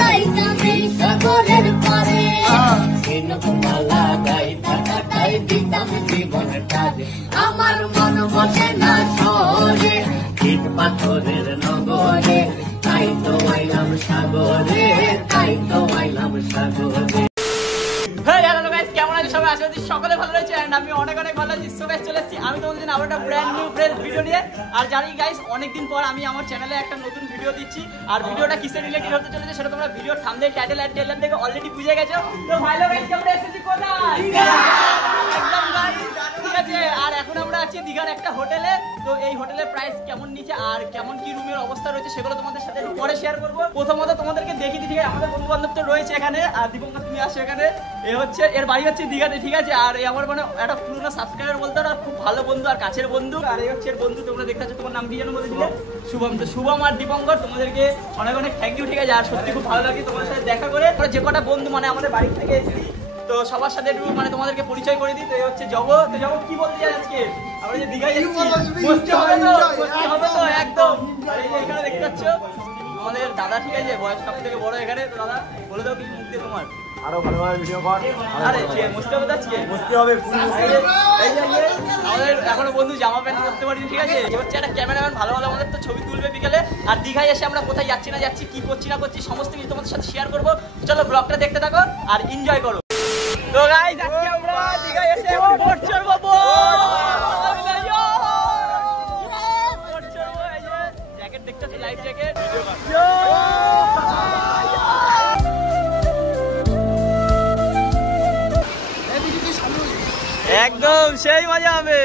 গাইতাম এই সাগরের পারে মালা গাইতা কাটাই দিতাম জীবনটারে আমার মন বসে না শহরে ইট পাথরের নগরে তাই তো আইলাম সাগরে তাই তো আইলাম সাগরে। কেমন আছে সবাই? আশা করছি সকলে ভালো রয়েছে এন্ড আমি অনেক ভালো আছি। সো গাইস চলে এসেছি আমি তোমাদের জন্য আবার একটা ব্র্যান্ড নিউ ফ্রেশ ভিডিও নিয়ে। আর জানি গাইস অনেকদিন পর আমি আমার চ্যানেলে একটা নতুন ভিডিও দিচ্ছি। আর ভিডিওটা কিসের রিলেটেড হতে চলেছে সেটা তোমরা ভিডিও থাম্বনেল টাইটেল আর ট্রেলার দেখে অলরেডি বুঝে গেছো। তো ভাই লোক গাইস আমরা এসেছি কোথায়? একদম গাইস ঠিক আছে। আর এখন আমরা আছি দীঘার একটা হোটেলে। তো এই হোটেলের প্রাইস কেমন নিচে আর কেমন কি রুমের অবস্থা রয়েছে সেগুলো তোমাদের সাথে পরে শেয়ার করব। প্রথমত তোমাদেরকে দেখিয়ে দিই, আমাদের বন্ধু বান্ধব তো রয়েছে এখানে। আর দীপঙ্কর তুমি আসো এখানে। এ হচ্ছে এর বাড়ি হচ্ছে দীঘাতে, ঠিক আছে। আর এই আমার মানে একটা পুরোনো সাবস্ক্রাইবার বলতে আর খুব ভালো বন্ধু আর কাছের বন্ধু। আর এই হচ্ছে এর বন্ধু, তোমরা দেখতে পাচ্ছ। তোমার নাম কি জানো বলেছিলে? শুভম। তো শুভম আর দীপঙ্কর তোমাদেরকে অনেক থ্যাংক ইউ, ঠিক আছে। আর সত্যি খুব ভালো লাগে তোমাদের সাথে দেখা করে। যে কটা বন্ধু মানে আমাদের বাড়ি থেকে এসেছি, তো সবার সাথে একটু মানে তোমাদেরকে পরিচয় করে দিই। তো এই হচ্ছে জগ। তো জগ কি বলতে চাই আজকে? আমরা যে দীঘায় এসেছি মস্তি হবে তো একদম। এই যে এখানে দেখতে পাচ্ছ আমাদের দাদা, ঠিক আছে, বয়স সব থেকে বড় এখানে। তো দাদা বলে দাও কিছু মুখ দিয়ে তোমার। আরো ভালোভাবে ভিডিও কর। আরে মস্তি হবে আজকে, মস্তি হবে। এই যে আমাদের এখনো বন্ধু জামা প্যান্ট করতে পারিনি, ঠিক আছে। এ হচ্ছে একটা ক্যামেরাম্যান, ভালো আমাদের তো ছবি তুলবে বিকেলে। আর দীঘায় এসে আমরা কোথায় যাচ্ছি না যাচ্ছি, কি করছি না করছি সমস্ত কিছু তোমাদের সাথে শেয়ার করবো। চলো ব্লগটা দেখতে থাকো আর এনজয় করো। তো গাইস আজকে আমরা দীঘায় এসে বোট চড়বো। জ্যাকেট দেখতে পাচ্ছি, লাইফ জ্যাকেট। একদম সেই মজা হবে।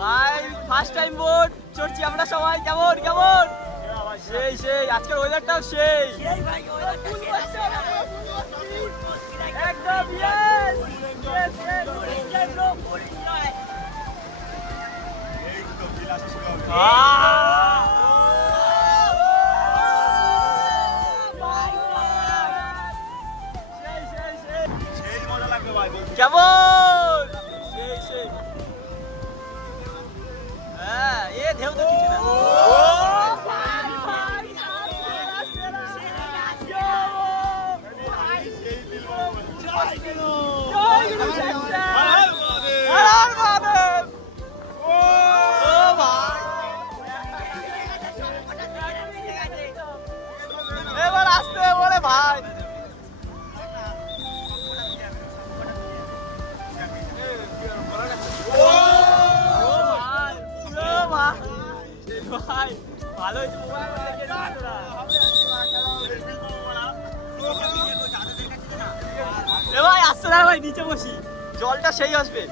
ভাই ফার্স্ট টাইম বোট চড়ছি আমরা সবাই। কেমন কেমন? সেই আজকের ওয়েদারটাও সেই একদম। কেমন? হ্যাঁ এ ঢেউ তো কিছু না। এবার আসতে বলে ভাই। ভাই ভালো হয়েছে মোবাইল ভাই আসছে না ভাই, নিচে বসি, জলটা সেই আসবে।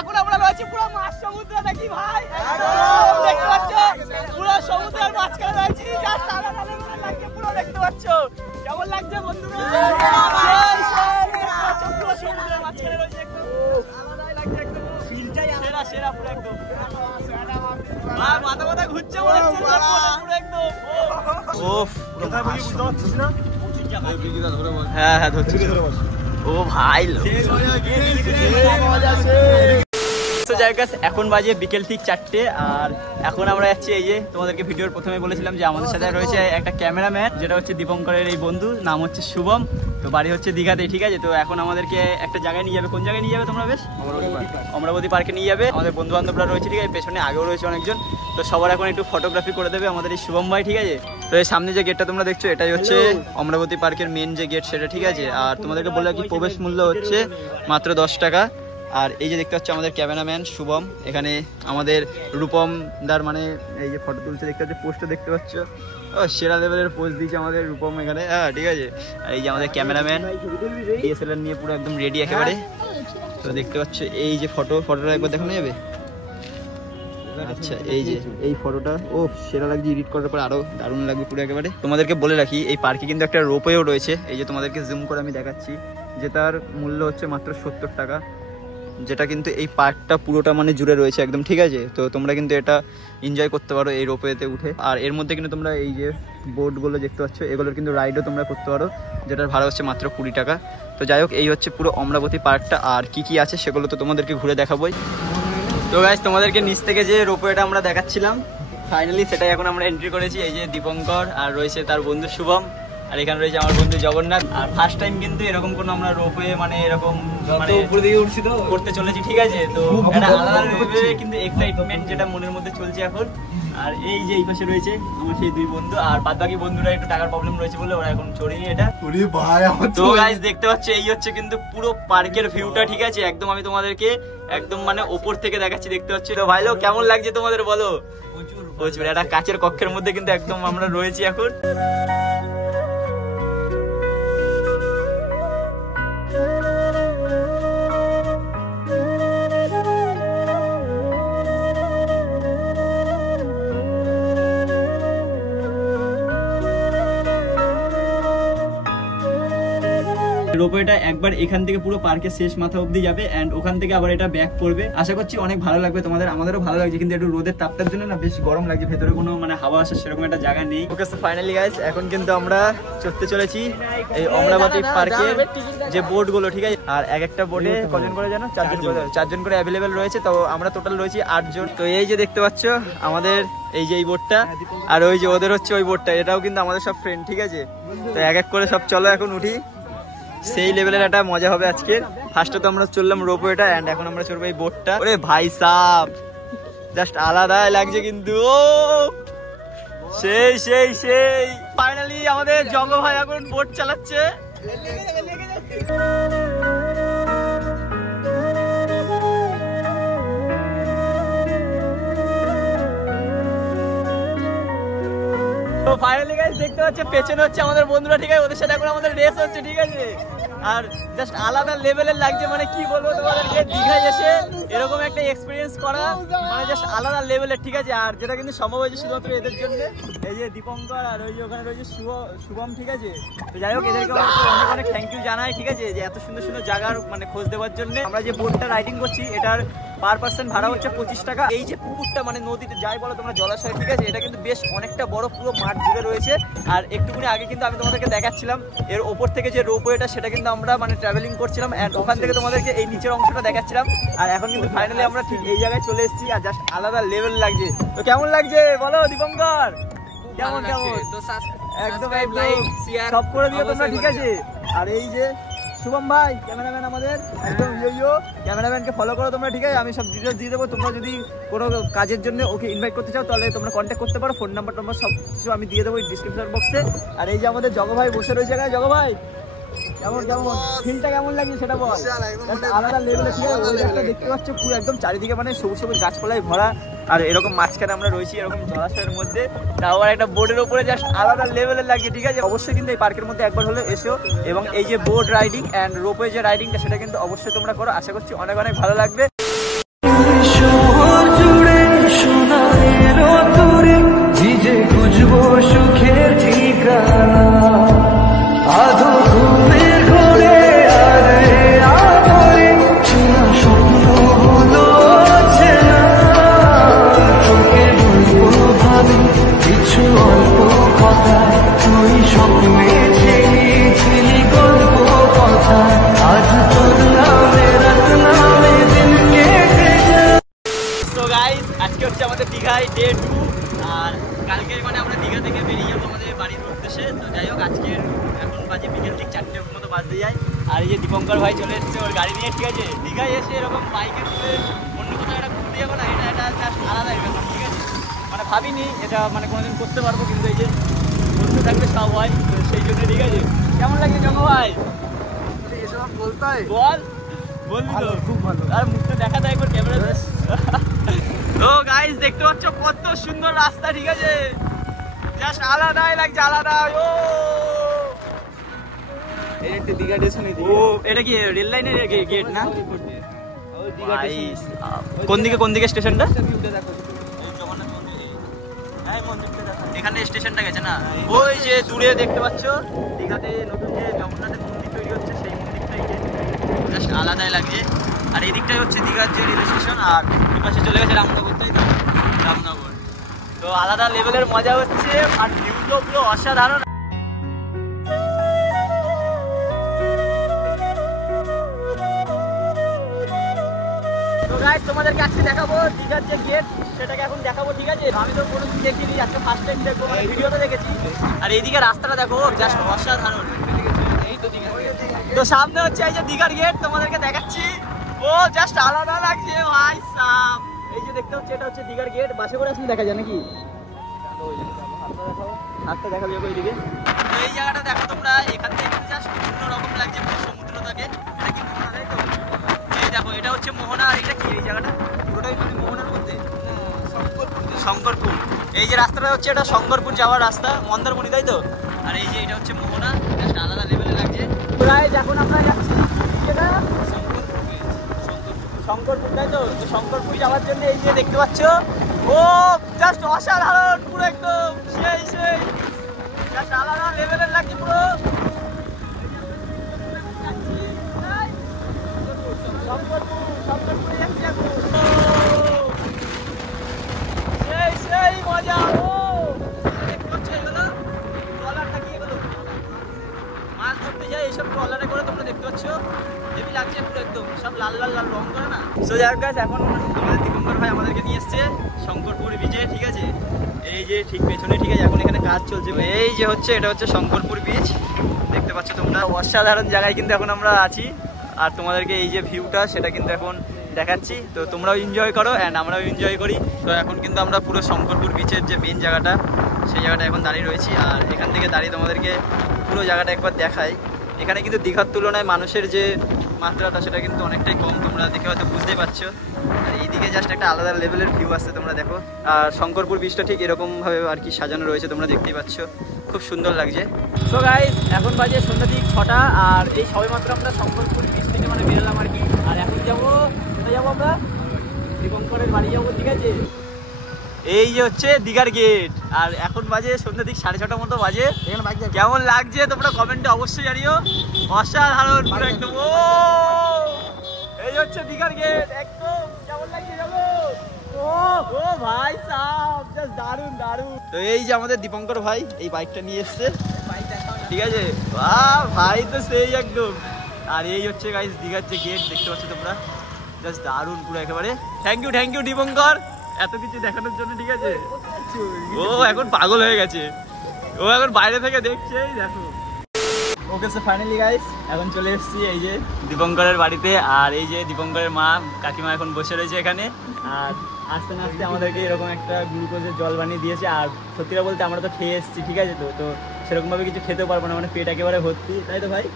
এখন আমরা রয়েছি পুরো মাছ সমুদ্রে, নাকি ভাই? দেখতে পাচ্ছ পুরো সমুদ্রের মাঝখানে রয়েছি। পুরো দেখতে পাচ্ছ কেমন লাগছে বন্ধুরা? পুরো সমুদ্রের মাঝখানে রয়েছে, সেরা পুরো একদম। মাথা মাথা ঘুরছে পুরো একদম। হ্যাঁ ধরছি। ও ভাই এখন বাজে বিকেল ঠিক 4টে। আর এখন আমরা যাচ্ছি, এই যে তোমাদেরকে ভিডিওর প্রথমে বলেছিলাম যে আমাদের সাথে রয়েছে একটা ক্যামেরাম্যান, যেটা হচ্ছে দীপঙ্করের এই বন্ধু, নাম হচ্ছে শুভম। তো বাড়ি হচ্ছে দীঘাতে, ঠিক আছে। তো এখন আমাদেরকে একটা জায়গায় নিয়ে যাবে। কোন জায়গায় নিয়ে যাবে তোমরা? বেশ অমরাবতী পার্কে নিয়ে যাবে। আমাদের বন্ধু বান্ধবরা রয়েছে, ঠিক আছে, পেছনে আগেও রয়েছে অনেকজন। তো সবার এখন একটু ফটোগ্রাফি করে দেবে আমাদের এই শুভম ভাই, ঠিক আছে। তো এই সামনে যে গেটটা তোমরা দেখছো, এটাই হচ্ছে অমরাবতী পার্কের মেন যে গেট সেটা, ঠিক আছে। আর তোমাদেরকে বলে কি প্রবেশ মূল্য হচ্ছে মাত্র 10 টাকা। আর এই যে দেখতে পাচ্ছ আমাদের ক্যামেরাম্যান শুভম, এখানে আমাদের রূপম দার মানে এই যে ফটো তুলছে দেখতে পাচ্ছ, পোস্টটা দেখতে পাচ্ছ। ও সেরা লেভেলের পোস্ট দিয়েছে আমাদের রূপম এখানে, হ্যাঁ ঠিক আছে। আর এই যে আমাদের ক্যামেরাম্যান DSLR নিয়ে পুরো একদম রেডি একেবারে। তো দেখতে পাচ্ছ এই যে ফটোটা একবার দেখানো যাবে? আচ্ছা এই যে এই ফটোটা ও সেরা লাগছে, এডিট করার পর আরো দারুণ লাগবে পুরো একেবারে। তোমাদেরকে বলে রাখি এই পার্কে কিন্তু একটা রোপওয়েও রয়েছে, এই যে তোমাদেরকে জুম করে আমি দেখাচ্ছি, যেটার মূল্য হচ্ছে মাত্র 70 টাকা, যেটা কিন্তু এই পার্কটা পুরোটা মানে জুড়ে রয়েছে একদম, ঠিক আছে? তো তোমরা কিন্তু এটা এনজয় করতে পারো এই রোপওয়েতে উঠে। আর এর মধ্যে কিন্তু তোমরা এই যে বোটগুলো দেখতে পাচ্ছ এগুলোর কিন্তু রাইডও তোমরা করতে পারো, যেটার ভাড়া হচ্ছে মাত্র 20 টাকা। তো যাই হোক, এই হচ্ছে পুরো অমরাবতী পার্কটা, আর কি কি আছে সেগুলো তো তোমাদেরকে ঘুরে দেখাবোই। তো গাইস তোমাদেরকে নিচ থেকে যে রোপওয়েটা আমরা দেখাচ্ছিলাম ফাইনালি সেটাই এখন আমরা এন্ট্রি করেছি। এই যে দীপঙ্কর আর রয়েছে তার বন্ধু শুভম, আর এখানে রয়েছে আমার বন্ধু জগন্নাথ। আর ফার্স্ট টাইম কিন্তু এরকম কোনো আমরা রোপওয়ে মানে এরকম মানে উপর দিকে উঠছি তো করতে চলেছি, ঠিক আছে? তো একটা আলাদা কিন্তু এক্সাইটমেন্ট যেটা মনের মধ্যে চলছে এখন। আর এই যে এই পাশে রয়েছে আমার সেই দুই বন্ধু, আর বাদ বাকি বন্ধুরা একটু টাকার প্রবলেম রয়েছে বলে ওরা এখন চড়েনি এটা। তো গাইস দেখতে পাচ্ছ এই হচ্ছে কিন্তু পুরো পার্কের ভিউটা, ঠিক আছে? একদম আমি তোমাদেরকে একদম মানে ওপর থেকে দেখাচ্ছি, দেখতে পাচ্ছি। তো ভাই লোক কেমন লাগছে তোমাদের বলো? প্রচুর একটা কাচের কক্ষের মধ্যে কিন্তু একদম আমরা রয়েছি এখন। রোপওয়েটা একবার এখান থেকে পুরো পার্কের শেষ মাথা অবধি যাবে এন্ড ওখান থেকে আবার এটা ব্যাক করবে। আশা করছি অনেক ভালো লাগবে তোমাদের, আমাদেরও ভালো লাগছে, কিন্তু একটু রোদের তাপটার জন্য না বেশ গরম লাগছে, ভেতরে কোনো মানে হাওয়া আসার সেরকম একটা জায়গা নেই। ওকে, সো ফাইনালি গাইস এখন কিন্তু আমরা চড়তে চলেছি এই অমরাবতী পার্কের যে বোটগুলো, ঠিক আছে? আর এক একটা বোটে কজন করে জানো? 4 জন করে অ্যাভেলেবেল রয়েছে। তো আমরা টোটাল রয়েছি 8 জন। তো এই যে দেখতে পাচ্ছ আমাদের এই যে এই বোটটা, আর ওই যে ওদের হচ্ছে ওই বোটটা, এটাও কিন্তু আমাদের সব ফ্রেন্ড, ঠিক আছে? তো এক এক করে সব চলো এখন উঠি, সেই লেভেলের একটা মজা হবে আজকে। ফার্স্টে তো আমরা চললাম রোপওয়েটা এন্ড এখন আমরা চড়বো এই বোটটা। ওরে ভাই সাব জাস্ট আলাদা লাগছে কিন্তু, ও সেই সেই সেই ফাইনালি আমাদের জগ ভাই এখন বোট চালাচ্ছে। তো ফাইনালি গাইস দেখতে পাচ্ছ পেছনে হচ্ছে আমাদের বন্ধুরা, ঠিক আছে? ওদের সাথে এখন আমাদের রেস হচ্ছে, ঠিক আছে? আর জাস্ট আলাদা লেভেলের লাগছে, মানে কি বলবো তোমাদেরকে, দীঘায় এসে এরকম একটা এক্সপিরিয়েন্স করা মানে জাস্ট আলাদা লেভেলের, ঠিক আছে? আর যেটা কিন্তু সম্ভব হয়েছে শুধুমাত্র এদের জন্য, এই যে দীপঙ্কর আর ওই যে ওখানে রয়েছে শুভম, ঠিক আছে? তো যাই হোক এদেরকে অনেক অনেক থ্যাংক ইউ জানাই, ঠিক আছে? যে এত সুন্দর সুন্দর জায়গার মানে খোঁজ দেওয়ার জন্য। আমরা যে বোটটা রাইডিং করছি এটার পার পার্সন ভাড়া হচ্ছে 25 টাকা। এই যে পুকুরটা মানে নদীতে যাই বলো তোমরা জলাশয়, ঠিক আছে? এটা কিন্তু বেশ অনেকটা বড়, পুরো মাঠ জুড়ে রয়েছে। আর একটুখানি আগে কিন্তু আমি তোমাদেরকে দেখাচ্ছিলাম এর ওপর থেকে যে রোপওয়েটা, সেটা কিন্তু আমরা মানে ট্রাভেলিং করছিলাম এন্ড ওখান থেকে তোমাদেরকে এই নিচের অংশটা দেখাচ্ছিলাম। আর এখন কিন্তু ফাইনালি আমরা ঠিক এই জায়গায় চলে এসেছি, আর জাস্ট আলাদা লেভেল লাগছে। তো কেমন লাগছে বলো দীপঙ্কর? কেমন একদম সব করে দিও তোমরা, ঠিক আছে? আর এই যে শুভম ভাই ক্যামেরাম্যান আমাদের, একদম ইয়ো ক্যামেরাম্যানকে ফলো করো তোমরা, ঠিক আছে? আমি সব ডিটেলস দিয়ে দেবো। তোমরা যদি কোনো কাজের জন্য ওকে ইনভাইট করতে চাও তাহলে তোমরা কন্ট্যাক্ট করতে পারো, ফোন নাম্বার টম্বার সব কিছু আমি দিয়ে দেবো ডিসক্রিপশন বক্সে। আর এই যে আমাদের জগ ভাই বসে রয়েছে, জগ ভাই কেমন ফিলটা কেমন লাগছে সেটা বল। আলাদা লেভেলে, ঠিক আছে? ওয়েদারটা দেখতে পাচ্ছ পুরো একদম চারিদিকে মানে সবুজ সবুজ গাছপালায় ভরা, আর এরকম মাঝখানে আমরা রয়েছি এরকম জলাশয়ের মধ্যে, তাও আর একটা বোর্ডের উপরে জাস্ট আলাদা লেভেলের লাগছে, ঠিক আছে? অবশ্যই কিন্তু এই পার্কের মধ্যে একবার হলে এসো, এবং এই যে বোট রাইডিং এন্ড রোপওয়ে যে রাইডিংটা সেটা কিন্তু অবশ্যই তোমরা করো। আশা করছি অনেক অনেক ভালো লাগবে। সুখের ঠিকানা আধো ঘুমের ঘরে আরে আরে স্বপ্ন হলো চেনা, তোকে বলবো ভাবি কিছু অল্প কথা, তুই স্বপ্নে ছিলি গল্প কথা, আজ তোর নামে রাত নামে দিন কেটে যায়। সো গাইস আজকে হচ্ছে আমাদের দীঘায় ডে 2, আর কালকে মানে আমরা দীঘা থেকে বেরিয়ে যাবো আমাদের বাড়ির উদ্দেশ্যে। তো যাই হোক আজকে এখন বাজে বিকেল ঠিক 4টের মতো বাজতে যায়। আর এই যে দীপঙ্কর ভাই চলে এসেছে ওর গাড়ি নিয়ে, ঠিক আছে? দীঘায় এসে এরকম বাইকের তুলে অন্য কোথাও একটা ঘুরতে যাবো না, এটা জাস্ট আলাদা ব্যাপার, ঠিক আছে? মানে ভাবিনি এটা মানে কোনোদিন করতে পারবো, কিন্তু এই যে বন্ধু থাকলে সব হয়, তো সেই জন্য, ঠিক আছে? কেমন লাগছে জঙ্গ ভাই? এসব বলতে হয় বল, বলবি তো? খুব ভালো। আর মুখটা দেখা যায় একবার ক্যামেরাতে। তো গাইস দেখতে পাচ্ছ কত সুন্দর রাস্তা, ঠিক আছে? জাস্ট আলাদাই লাগছে, আলাদা। ও এটা দীঘা স্টেশন, ও এটা কি রেল লাইনের গেট না? কোন দিকে স্টেশনটা? এখানে স্টেশনটা গেছে না, ওই যে দূরে দেখতে পাচ্ছ দীঘাতে নতুন যে জগন্নাথের মন্দির তৈরি হচ্ছে সেই মন্দিরটাই জাস্ট আলাদাই লাগছে। আর এই দিকটাই হচ্ছে দীঘার যে রেল স্টেশন, আর এই পাশে চলে গেছে রামনগর, তাই তো? রামনগর তো আলাদা লেভেলের মজা হচ্ছে, আর ভিউগুলো পুরো অসাধারণ। তো গাইস তোমাদেরকে আজকে দেখাবো দীঘার যে গেট, সেটাকে এখন দেখাবো, ঠিক আছে? আমি তো কোনোদিন দেখিনি, আজকে ফার্স্ট টাইম দেখবো, মানে ভিডিওতে দেখেছি। আর এইদিকে রাস্তাটা দেখো, জাস্ট অসাধারণ। তো সামনে হচ্ছে এই যে দীঘার গেট, তোমাদেরকে দেখাচ্ছি। ও জাস্ট আলাদা লাগছে ভাই সাব। এই যে দেখতে হচ্ছে, এটা হচ্ছে দীঘার গেট। বাসে করে আসলে দেখা যায় নাকি? হাতটা দেখা যাবে ওইদিকে। তো এই জায়গাটা দেখো তোমরা, এখান থেকে জাস্ট বিভিন্ন রকম লাগছে, পুরো সমুদ্রটাকে। এটা কি মোহনা, তাই তো? এই দেখো, এটা হচ্ছে মোহনা। আর এটা কি এই জায়গাটা? পুরোটাই মানে মোহনার মধ্যে শঙ্করপুর। এই যে রাস্তাটা হচ্ছে, এটা শঙ্করপুর যাওয়ার রাস্তা, মন্দারমণি, তাই তো? আর এই যে এটা হচ্ছে মোহনা, জাস্ট আলাদা লেভেলে লাগছে। প্রায় এখন আমরা যাচ্ছি এটা শঙ্করপুর, তাই তো? শঙ্করপুর যাওয়ার জন্য এই যে দেখতে পাচ্ছ, ও জাস্ট অসাধারণ, পুরো একদম সেই জাস্ট আলাদা লেভেলের লাগছে পুরো। শঙ্করপুরে যাচ্ছি এখন। সেই মজা। ও দেখতে পাচ্ছ এগুলো ট্রলারটা, কি এগুলো মাছ ধরতে যায় এইসব ট্রলারে করে, তোমরা দেখতে পাচ্ছ হেভি লাগছে পুরো একদম, সব লাল লাল লাল রং করে না। সো যাই হোক গাইস, এখন আমাদের দীপঙ্কর ভাই আমাদেরকে নিয়ে এসছে শঙ্করপুর বিচে, ঠিক আছে? এই যে ঠিক পেছনে, ঠিক আছে? এখন এখানে কাজ চলছে। এই যে হচ্ছে, এটা হচ্ছে শঙ্করপুর বিচ, দেখতে পাচ্ছ তোমরা। অসাধারণ জায়গায় কিন্তু এখন আমরা আছি, আর তোমাদেরকে এই যে ভিউটা সেটা কিন্তু এখন দেখাচ্ছি। তো তোমরাও এনজয় করো অ্যান্ড আমরাও এনজয় করি। তো এখন কিন্তু আমরা পুরো শঙ্করপুর বিচের যে মেন জায়গাটা, সেই জায়গাটা এখন দাঁড়িয়ে রয়েছি। আর এখান থেকে দাঁড়িয়ে তোমাদেরকে পুরো জায়গাটা একবার দেখাই। এখানে কিন্তু দীঘার তুলনায় মানুষের যে মাত্রাটা সেটা কিন্তু অনেকটাই কম, তোমরা দেখে হয়তো বুঝতেই পারছো। আর এইদিকে জাস্ট একটা আলাদা লেভেলের ভিউ আসছে, তোমরা দেখো। আর শঙ্করপুর বিচটা ঠিক এরকমভাবে আর কি সাজানো রয়েছে, তোমরা দেখতেই পাচ্ছ, খুব সুন্দর লাগছে। সো গাইস, এখন বাজে সন্ধ্যা ঠিক 6টা, আর এই সবে মাত্র আমরা শঙ্করপুর বিচ থেকে মানে বেরোলাম আর কি। আর এখন যাবো, কোথায় যাবো আমরা? দীপঙ্করের বাড়ি যাবো, ঠিক আছে? এই যে হচ্ছে দীঘার গেট, আর এখন বাজে সন্ধ্যা ঠিক 6:30 মতো বাজে। কেমন লাগছে তোমরা কমেন্টে অবশ্যই জানিও। অসাধারণ পুরো একদম। ও এই হচ্ছে দীঘার গেট, একদম কেমন লাগছে যাবো। ও ভাই সাব, জাস্ট দারুন দারুন। তো এই যে আমাদের দীপঙ্কর ভাই এই বাইকটা নিয়ে এসছে, ঠিক আছে? বাহ ভাই, তো সেই একদম। আর এই হচ্ছে গাইস দীঘার যে গেট, দেখতে পাচ্ছ তোমরা, জাস্ট দারুন পুরো একেবারে। থ্যাংক ইউ দীপঙ্কর, এত কিছু দেখানোর জন্য, ঠিক আছে? ও এখন পাগল হয়ে গেছে, ও এখন বাইরে থেকে দেখছে, দেখো। ওকে, সো ফাইনালি গাইস এখন চলে এসেছি এই যে দীপঙ্করের বাড়িতে। আর এই যে দীপঙ্করের মা কাকিমা এখন বসে রয়েছে এখানে। আর আস্তে না আস্তে আমাদেরকে এরকম একটা গ্লুকোজের জল বানিয়ে দিয়েছে। আর সত্যিটা বলতে আমরা তো খেয়ে এসেছি, ঠিক আছে? তো সেরকমভাবে কিছু খেতেও পারবো না, মানে পেট একেবারে ভর্তি, তাই তো ভাই?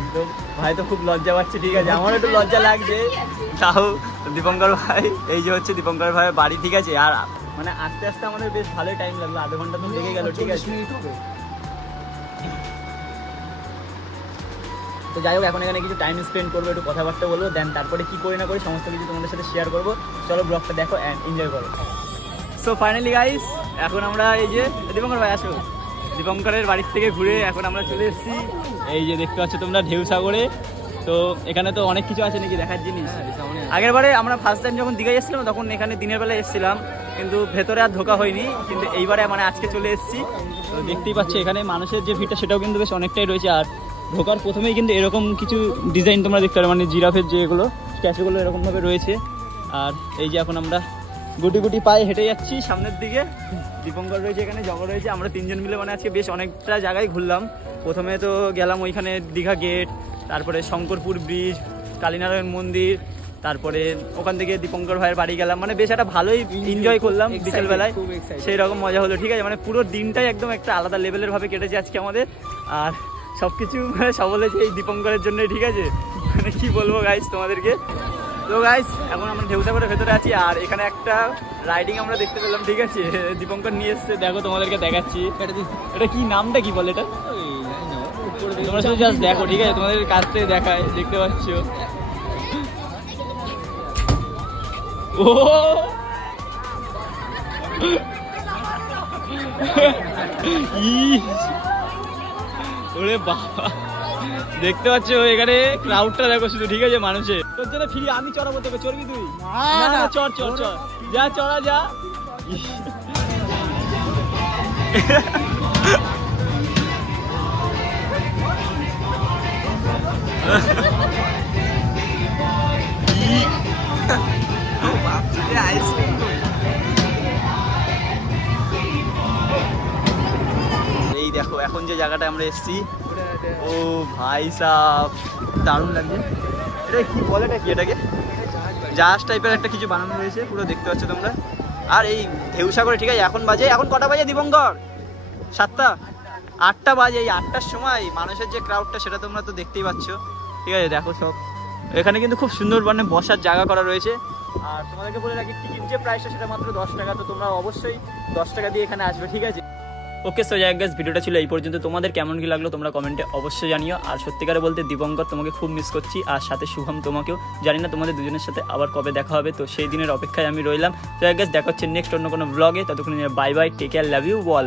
একদম ভাই তো খুব লজ্জা পাচ্ছে, ঠিক আছে? আমারও একটু লজ্জা লাগছে, তাও দীপঙ্কর ভাই, এই যে হচ্ছে দীপঙ্কর ভাইয়ের বাড়ি, ঠিক আছে? আর মানে আস্তে আস্তে আমাদের বেশ ভালোই টাইম লাগলো, আধা ঘন্টা তো লেগে গেল, ঠিক আছে? তো যাই হোক, এখন এখানে কিছু টাইম স্পেন্ড করবো, একটু কথাবার্তা বলবো, দেন তারপরে কি করি না করি সমস্ত কিছু তোমাদের সাথে শেয়ার করবো। চলো ব্লগটা দেখো অ্যান্ড এনজয় করো। সো ফাইনালি গাইস, এখন আমরা এই যে দীপঙ্কর ভাই আসো, দীপঙ্করের বাড়ির থেকে ঘুরে এখন আমরা চলে এসেছি এই যে দেখতে পাচ্ছ তোমরা ঢেউসাগরে। তো এখানে তো অনেক কিছু আছে নাকি দেখার জিনিস। আগের বারে আমরা ফার্স্ট টাইম যখন দীঘায় এসেছিলাম তখন এখানে দিনের বেলা এসেছিলাম, কিন্তু ভেতরে আর ঢোকা হয়নি। কিন্তু এইবারে মানে আজকে চলে এসেছি, তো দেখতেই পাচ্ছ এখানে মানুষের যে ভিড়টা সেটাও কিন্তু বেশ অনেকটাই রয়েছে। আর ঢোকার প্রথমেই কিন্তু এরকম কিছু ডিজাইন তোমরা দেখতে পারো, মানে জিরাফের যে এগুলো স্ট্যাচুগুলো এরকমভাবে রয়েছে। আর এই যে এখন আমরা গুটি গুটি পায়ে হেঁটে যাচ্ছি সামনের দিকে। দীপঙ্কর রয়েছে এখানে, জগৎ রয়েছে, আমরা তিনজন মিলে মানে আজকে বেশ অনেকটা জায়গায় ঘুরলাম। প্রথমে তো গেলাম ওইখানে দীঘা গেট, তারপরে শঙ্করপুর ব্রিজ, কালীনারায়ণ মন্দির, তারপরে ওখান থেকে দীপঙ্কর ভাইয়ের বাড়ি গেলাম। মানে বেশ একটা ভালোই এনজয় করলাম বিকেলবেলায়, সেই রকম মজা হলো, ঠিক আছে? মানে পুরো দিনটাই একদম একটা আলাদা লেভেলের ভাবে কেটেছে আজকে আমাদের। আর সবকিছু মানে সব হয়েছে এই দীপঙ্করের জন্যই, ঠিক আছে? মানে কি বলবো গাইস তোমাদেরকে। তো গাইস এখন আমরা ঢেউসাগরের ভেতরে আছি, আর এখানে একটা রাইডিং আমরা দেখতে পেলাম, ঠিক আছে? দীপঙ্কর নিয়ে এসছে, দেখো তোমাদেরকে দেখাচ্ছি। এটা কি, নামটা কি বলে এটা? তোমরা শুধু জাস্ট দেখো, ঠিক আছে? তোমাদের কাছ থেকে দেখায়, দেখতে পাচ্ছ। ও ওরে বাবা, দেখতে পাচ্ছ এখানে ক্রাউডটা দেখো শুধু, ঠিক আছে মানুষে। তোর জন্য ফ্রি, আমি চড়াবো তোকে, চড়বি তুই? না চড় চড় চড়, যা চড়া যা। এই দেখো এখন যে জায়গাটা আমরা এসেছি, ও ভাই সাহ দারুণ লাগছে। এটা কি বলে, এটা কি, এটাকে জাহাজ টাইপের একটা কিছু বানানো রয়েছে পুরো, দেখতে পাচ্ছ তোমরা। আর এই ঢেউসাগরে, ঠিক আছে এখন বাজে, এখন কটা বাজে দীপঙ্কর? 7টা 8টা বাজে। এই 8টার সময় মানুষের যে ক্রাউডটা সেটা তোমরা তো দেখতেই পাচ্ছ, ঠিক আছে। দেখো সব এখানে কিন্তু খুব সুন্দর মানে বসার জায়গা করা রয়েছে। আর তোমাদেরকে বলে রাখি টিকিট যে প্রাইসটা সেটা মাত্র 10 টাকা, তো তোমরা অবশ্যই 10 টাকা দিয়ে এখানে আসবে, ঠিক আছে। ওকে সো যাই গাইস, ভিডিওটা ছিল এই পর্যন্ত। তোমাদের কেমন কি লাগলো তোমরা কমেন্টে অবশ্যই জানিও। আর সত্যিকারে বলতে দীপঙ্কর তোমাকে খুব মিস করছি, আর সাথে শুভম তোমাকেও। জানি না তোমাদের দুজনের সাথে আবার কবে দেখা হবে, তো সেই দিনের অপেক্ষায় আমি রইলাম। তো গাইস দেখা হচ্ছে নেক্সট অন্য কোনো ব্লগে, ততক্ষণ bye bye, take care, love you ball.